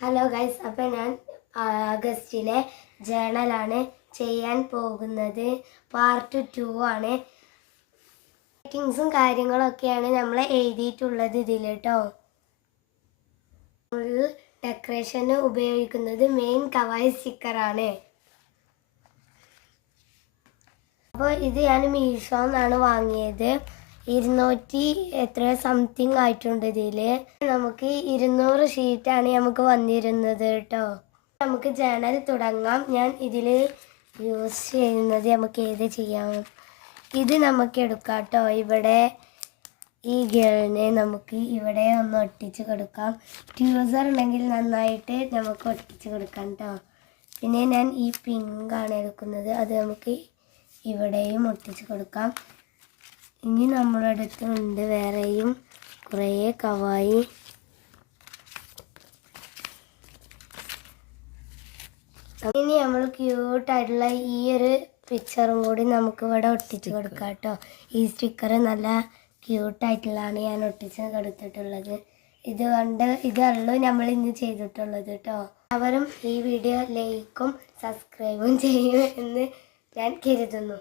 Hello guys, അപ്പോൾ ഞാൻ ആഗസ്റ്റിലെ ജേണലാണ് ചെയ്യാൻ പോകുന്നത്. പാർട്ട് 2 ആണ്. റൈറ്റിങ്സും കാര്യങ്ങളൊക്കെയാണ് നമ്മൾ എഴുതിയിട്ടുള്ളത് ഇതിൽ കേട്ടോ. നമ്മൾ ഡെക്കറേഷന് ഉപയോഗിക്കുന്നത് മെയിൻ കവായി സ്റ്റിക്കറാണ്. അപ്പോൾ ഇത് ഞാൻ മീഷോ എന്നാണ് വാങ്ങിയത്. 200 സംതിങ് ആയിട്ടുണ്ട്. ഇതിൽ നമുക്ക് 200 ഷീറ്റാണ് നമുക്ക് വന്നിരുന്നത് കേട്ടോ. നമുക്ക് ജേണൽ തുടങ്ങാം. ഞാൻ ഇതിൽ യൂസ് ചെയ്യുന്നത് നമുക്ക് ഏത് ചെയ്യാം. ഇത് നമുക്ക് എടുക്കാം കേട്ടോ. ഇവിടെ ഈ ഗേളിനെ നമുക്ക് ഇവിടെ ഒന്ന് ഒട്ടിച്ച് കൊടുക്കാം. ട്യൂസർ ഉണ്ടെങ്കിൽ നന്നായിട്ട് നമുക്ക് ഒട്ടിച്ച് കൊടുക്കാം കേട്ടോ. പിന്നെ ഞാൻ ഈ പിങ്കാണ് എടുക്കുന്നത്. അത് നമുക്ക് ഇവിടെയും ഒട്ടിച്ച് കൊടുക്കാം. ഇനി നമ്മുടെ അടുത്തുണ്ട് വേറെയും കുറേ കവായി. ഇനി നമ്മൾ ക്യൂട്ടായിട്ടുള്ള ഈ ഒരു പിക്ചറും കൂടി നമുക്ക് ഇവിടെ ഒട്ടിച്ച് കൊടുക്കാം കേട്ടോ. ഈ സ്റ്റിക്കർ നല്ല ക്യൂട്ടായിട്ടുള്ളതാണ് ഞാൻ ഒട്ടിച്ച് കൊടുത്തിട്ടുള്ളത്. ഇതുള്ളൂ നമ്മൾ ഇന്ന് ചെയ്തിട്ടുള്ളത് കേട്ടോ. അവരും ഈ വീഡിയോ ലൈക്കും സബ്സ്ക്രൈബും ചെയ്യുമെന്ന് ഞാൻ കരുതുന്നു.